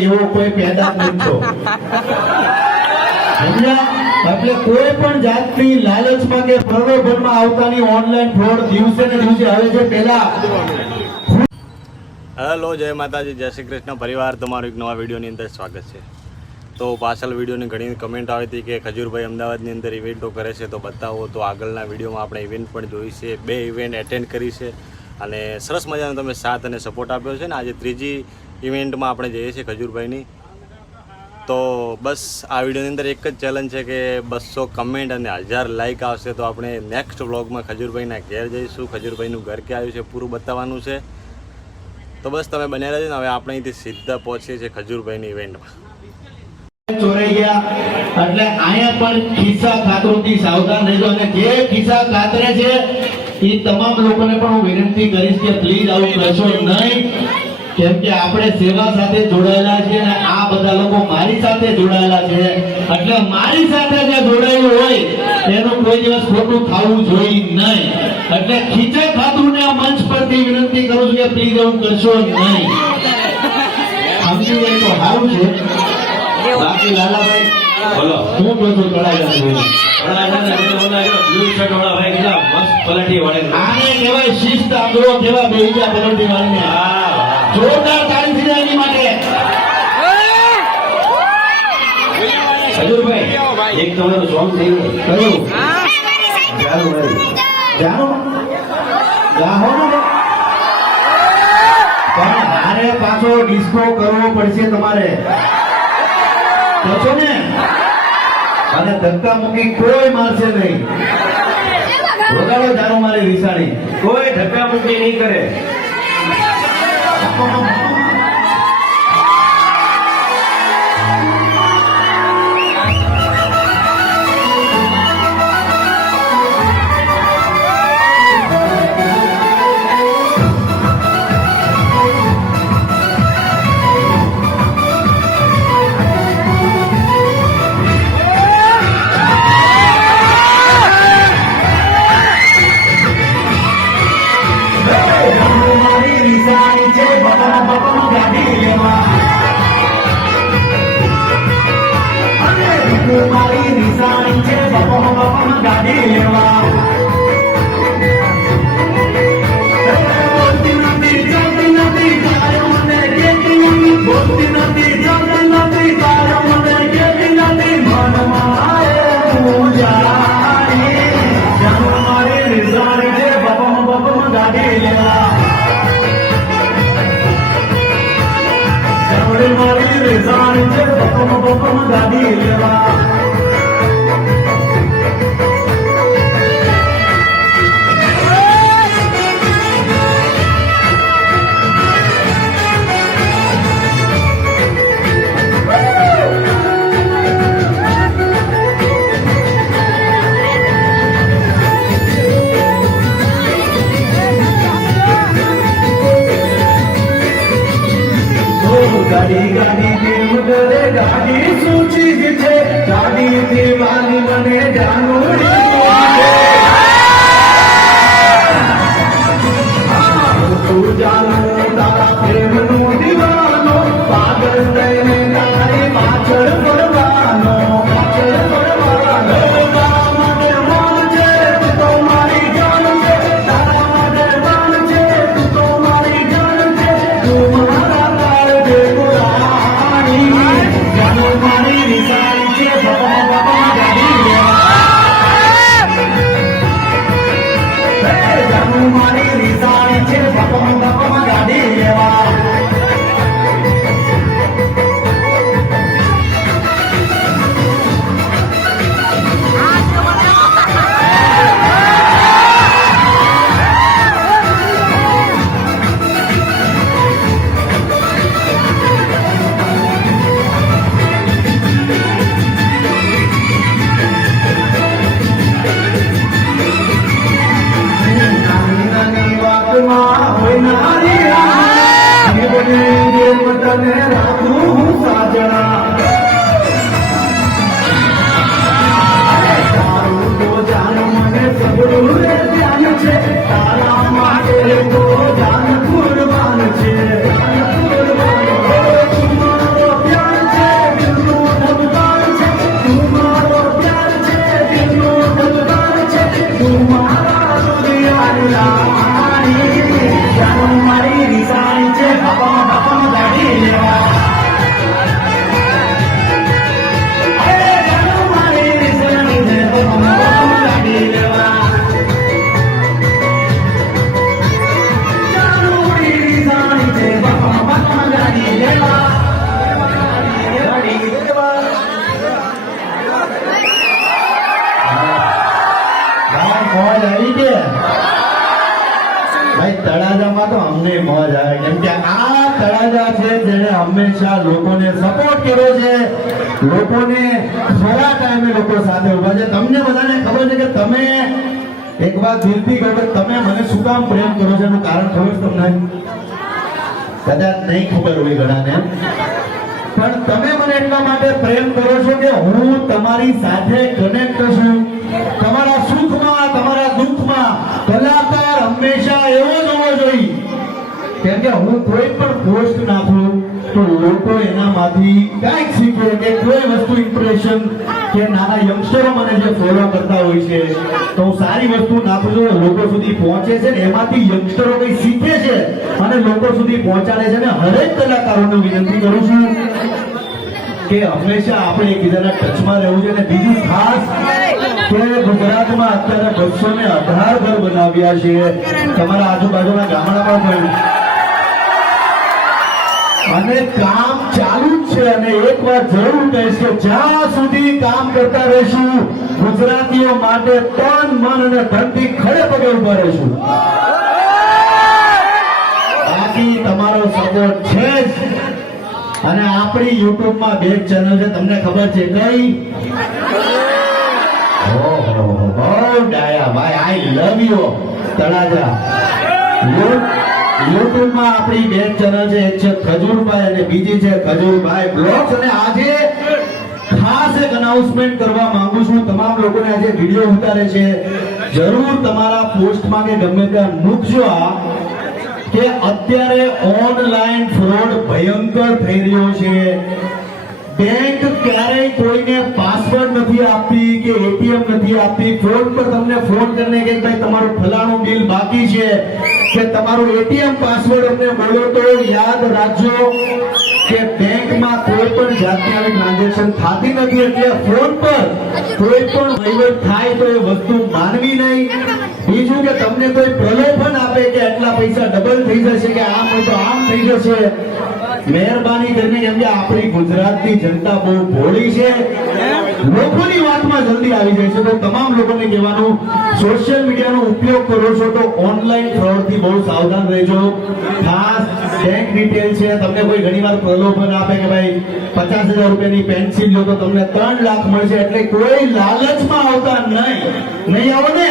એવો કોઈ પેદા નથી એટલે કોઈ પણ જાતની લાલચમાં કે પ્રલોભનમાં આવતાની ઓનલાઈન ફ્રોડ દિવસે ને દિવસે આવે છે પેલા હેલો જય માતાજી, જય શ્રી કૃષ્ણ પરિવાર. તમારું એક નવા વિડીયોની અંદર સ્વાગત છે. તો પાછળ વિડીયોની ઘણી કમેન્ટ આવી હતી કે ખજૂરભાઈ અમદાવાદની અંદર ઇવેન્ટો કરે છે, તો બતાવો. તો આગળના વિડીયોમાં આપણે ઇવેન્ટ પણ જોઈ છે. બે ઇવેન્ટ એટેન્ડ કરી છે. અને સરસ મજાનો તમે સાથ અને સપોર્ટ આપ્યો છે ને. આજે ત્રીજી ઇવેન્ટમાં આપણે જઈએ છીએ ખજૂરભાઈની. તો બસ આ વિડીયોની અંદર એક જ ચેલેન્જ છે કે બસો કમેન્ટ અને હજાર લાઇક આવશે તો આપણે નેક્સ્ટ વ્લોગમાં ખજૂરભાઈના ઘેર જઈશું. ખજૂરભાઈનું ઘર ક્યાં આવ્યું છે પૂરું બતાવવાનું છે. તો બસ તમે બન્યા રહેજો ને હવે આપણે અહીંથી સીધા પહોંચીએ છીએ ખજૂરભાઈની ઇવેન્ટમાં. તમામ લોકોને પણ હું વિનંતી કરીશ કે પ્લીઝ આવું કરશો નહીં. કેમ કે આપણે સેવા સાથે જોડાયેલા છીએ અને આ બધા લોકો મારી સાથે જોડાયેલા છે. એટલે મારી સાથે જે જોડાયેલું હોય તેનું કોઈ દિવસ ખોટું થવું જોઈએ નહીં. એટલે ખીચા ખાતરુને આ મંચ પરથી વિનંતી કરું છું કે પ્લીઝ એવું કરશો નહીં. સમજી જાય તો સારું છે. બાકી લાલાભાઈ બોલો. હું કહું છું તળાજા આને કહેવાય શિસ્ત આપણો કેવા બે બેજા પલોટી વાળીને. જોરદાર તાળી થઈ એની માટે. હજુરભાઈ એક તમારું સોંગ થઈ ગયું કયું જાણો પણ મારે પાછો ડિસ્કો કરવો પડશે તમારે. કહો ને? અને ધક્કા મૂકી કોઈ મારશે નહીં. વગાડો જાણો મારી વિસાણી કોઈ ધક્કા મુક્કી નહીં કરે. મારી I need you. લોકોને ખરા ટાઈમે લોકો સાથે ઊભા છે. તમને બધાને ખબર છે કે તમે એક વાત દિલથી કહો કે તમે મને શું કામ પ્રેમ કરો છો એનું કારણ ખબર છે તમને? કદાચ નહીં ખબર હોય ઘણાને. પણ તમે મને એટલા માટે પ્રેમ કરો છો કે હું તમારી સાથે કનેક્ટ છું. તમારા સુખમાં, તમારા દુઃખમાં કલાકાર હંમેશા એવો જ હોવો જોઈએ. કેમ કે હું કોઈ પણ પોસ્ટ નાખું તો લોકો એનામાંથી કાંઈક શીખે કે કોઈ વસ્તુ ઇમ્પ્રેશન કે નાના યંગસ્ટરો મને જે ફોલો કરતા હોય છે, તો હું સારી વસ્તુ નાખું છું લોકો સુધી પહોંચે છે ને, એમાંથી યંગસ્ટરો કંઈ શીખે છે? અને લોકો સુધી પહોંચાડે છે ને, હરેક કલાકારોને વિનંતી કરું છું કે હંમેશા આપણે એકબીજાના ટચમાં રહેવું છે અને બીજું ખાસ કે ગુજરાતમાં અત્યારે બસો ને અઢાર ઘર બનાવ્યા છે. તમારા આજુબાજુના ગામડામાં પણ અને કામ ચાલુ જ છે અને એક વાત જરૂર કહીશ કે જ્યાં સુધી કામ કરતા રહીશું, ગુજરાતીઓ માટે તન, મન અને ધનથી ખડે પગે ઊભા રહીશું. બાકી તમારો સપોર્ટ છે જ. અને આપણી યુટ્યુબમાં બે ચેનલ છે, તમને ખબર છે કઈ? બહુ ડાયા, ભાઈ આઈ લવ યુ તળાજા. યુટ્યુબમાં આપણી બે ચેનલ છે, એક છે ખજૂરભાઈ અને બીજી છે ખજૂરભાઈ બ્લોગ્સ અને આજે ખાસ એક અનાઉન્સમેન્ટ કરવા માંગુ છું. તમામ લોકોને આજે વીડિયો ઉતારે છે. જરૂર તમારા પોસ્ટમાં કે ગમે ત્યાં મૂકજો આ, કે અત્યારે ઓનલાઈન ફ્રોડ ભયંકર થઈ રહ્યો છે. બેંક ક્યારેય કોઈને પાસવર્ડ નથી આપતી કે એટીએમ નથી આપતી. ફોન પર તમને ફોન કરીને કે ભાઈ તમારું ફલાણું બિલ બાકી છે કે તમારું એટીએમ પાસવર્ડ અમને મળ્યો તો યાદ રાખજો કે બેંકમાં કોઈ પણ જાતની ટ્રાન્ઝેક્શન થતી નથી એટલે ફોન પર કોઈ પણ વહીવટ થાય તો એ વસ્તુ માનવી નહીં. બીજું કે તમને કોઈ પ્રલોભન આપે કે આટલા પૈસા ડબલ થઈ જશે કે આમ હોય તો આમ થઈ જશે. મહેરબાની કરીને કેમ કે આપણી ગુજરાતની જનતા બહુ ભોળી છે. લોકોની વાતમાં જલ્દી આવી જાય છે. તો તમામ લોકોને કહેવાનું સોશિયલ મીડિયાનો ઉપયોગ કરો છો તો ઓનલાઈન ફ્રોડથી બહુ સાવધાન રહેજો. ખાસ બેંક ડિટેલ છે. તમને કોઈ ઘણીવાર પ્રલોભન આપે કે ભાઈ પચાસ હજાર રૂપિયાની પેન્સિલ લો તો તમને ત્રણ લાખ મળશે. એટલે કોઈ લાલચમાં આવતા નહીં. નહીં આવો ને?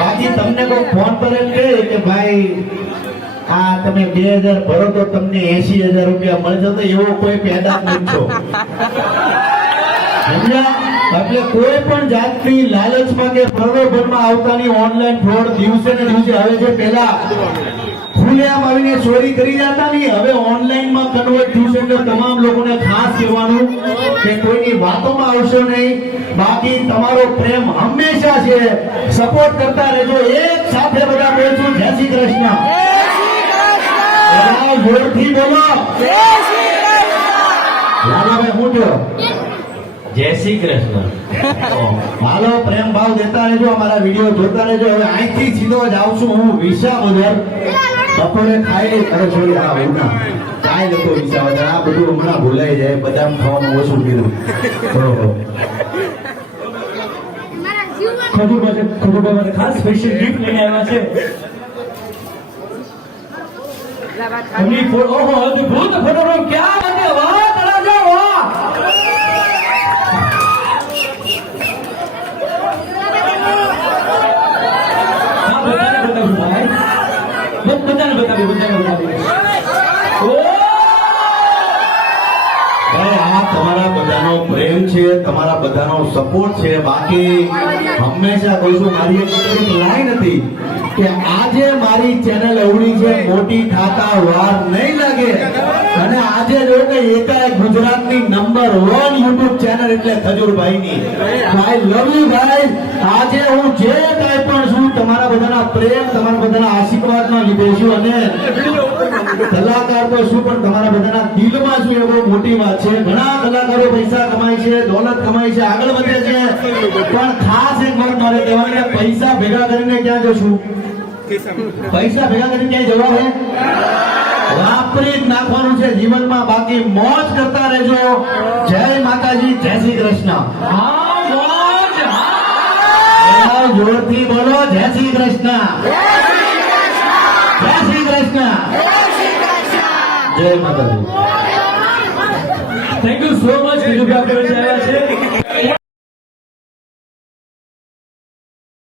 બાકી તમને કોઈ ફોન પર એમ કહે કે ભાઈ આ તમે બે હજાર ભરો તો તમને એસી હજાર રૂપિયા મળશે તો એવો કોઈ પેદા નથી એટલે કોઈ પણ જાતની લાલચમાં કે પ્રલોભનમાં આવતાની ઓનલાઈન ફ્રોડ દિવસે ને દિવસે આવે છે. પહેલા ખુલ્લેઆમ આવીને ચોરી કરી જતા નહીં. હવે ઓનલાઈનમાં કન્વર્ટ થયું એટલે તમામ લોકોને ખાસ કહેવાનું કે કોઈની વાતોમાં આવશો નહીં. બાકી તમારો પ્રેમ હંમેશા છે. સપોર્ટ કરતા રહેજો. એક સાથે બધા બોલશું જય શ્રી કૃષ્ણ. જોરથી બોલો. લાલાભાઈ હું કહો જય શ્રી કૃષ્ણ. હાલો પ્રેમ ભાવ દેતા રહેજો અમારા વીડિયો જોતા રહેજો. હવે અહીંથી સીધો જ આવશું હું વિસાવદર બપોરે ખાઈ લઈ છોડી આ હું કાંઈ નતો વિસાવદર આ બધું હમણાં ભૂલાઈ જાય બદામ ખાવાનું ઓછું કીધું. ખજૂરભાઈ માટે ખાસ સ્પેશિયલ ગિફ્ટ લઈને આવ્યા છે. ઓહો અદ્ભુત ફોટોગ્રાફ ક્યાં વાહ તળાજા વાહ બધાને બધાને તમારા બધાનો પ્રેમ છે તમારા બધાનો સપોર્ટ છે બાકી હંમેશા કોઈ શું મારી એક લાઈન હતી કે આજે મારી ચેનલ એવડી છે, મોટી થાતા વાર નહીં લાગે. અને આજે જો કે એકાએક ગુજરાતની નંબર વન યુટ્યુબ ચેનલ એટલે ખજૂરભાઈની. ભાઈ લવ યુ ભાઈ આજે હું જે કઈ પણ છું, તમારા બધાના પ્રેમ, તમારા બધાના આશીર્વાદના લીધે છું. અને કલાકાર તો શું પણ તમારા બધાના દિલમાં છું, એ બહુ મોટી વાત છે. ઘણા કલાકારો પૈસા કમાય છે, દોલત કમાય છે, આગળ વધે છે. પણ ખાસ એક વાત મારે કહેવાય પૈસા ભેગા કરીને ક્યાં જશું? પૈસા ભેગા કરીને ક્યાંય જવા હે? વાપરી નાખવાનું છે જીવનમાં. બાકી મોજ કરતા રહેજો. જય માતાજી, જય શ્રી કૃષ્ણ. જોરથી બોલો, જય શ્રી કૃષ્ણ. જય શ્રી કૃષ્ણ. જય માતાજી. થેન્ક યુ સો મચ બીજું છે